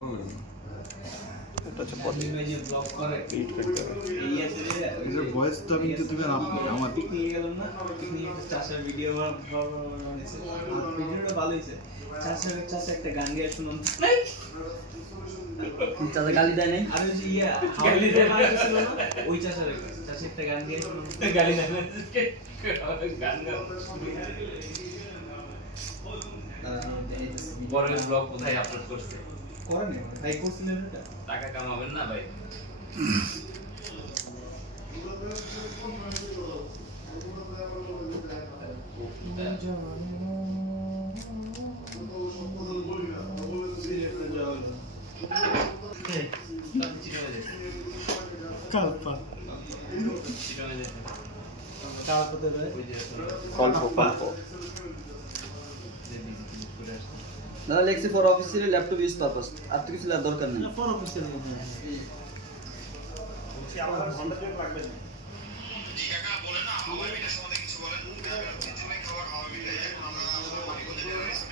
এটা হচ্ছে পদে ব্লক করে এডিট করতে হবে। এই আছে যে এই যে ভয়েস ডাবিং তো দিবেন আপনি আমার পিকনিক গেল না পিকনিক একটা চাষের ভিডিও বানাইছে ভিডিওটা ভালো হইছে চাষের একটা গান গেয়ে শুনুন চাচা গালি দেয় নাই আর ওই যে গালি দেয় মারছিল না ওই চাষের একটা গান গেয়ে শুনুন গালি দেয় না গান গাও বড়ের ব্লগ কোথায় আপলোড করছে করেন ভাই করছিলেন এটা টাকা কামাবেন না ভাই কালপা কালপাতে ভাই কল্প দাদা লেখছি for official laptop use purpose আর তো কিছু দরকার নেই ফর অফিসিয়াল বলছি আমার ঘন্টা দিয়ে রাখবেন জি কাকা বলেন না আমার ভিডিও সম্বন্ধে কিছু বলেন তিনজনে খাবার খাওয়া ভিডিও আমরা আসলে মানিকগঞ্জে বের হইছি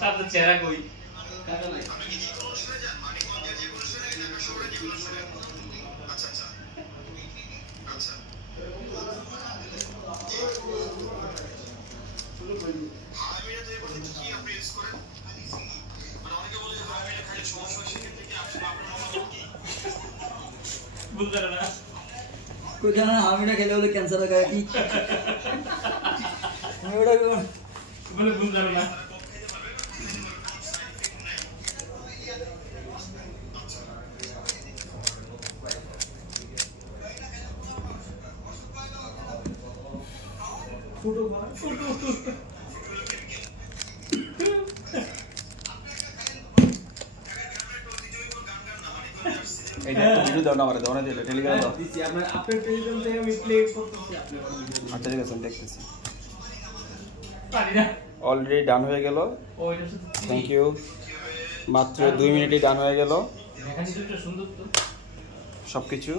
সাথে চেহারা কই কাকা নাই আপনি কি কোন শহরে যান মানিকগঞ্জের যে কোন শহরে ঢাকা শহরে যে কোন শহরে আচ্ছা আচ্ছা আচ্ছা कोई जाना हामिना खेले बोले कैंसर लगा की मैं बड़ा बोले भूल जाना ना फोटो এটা ভিডিও দাও না আমারে দাও না দিলে টেলিগ্রাম দাও দিছি আপনার টেলিগ্রাম থেকে আমি প্লে করতেছি আপনি আচ্ছা ঠিক আছে দেখতেছি পারি না অলরেডি ডান হয়ে গেল ওইটা শুধু থ্যাংক ইউ মাত্র 2 মিনিটে ডান হয়ে গেল মেকানিজমটা সুন্দর তো সবকিছু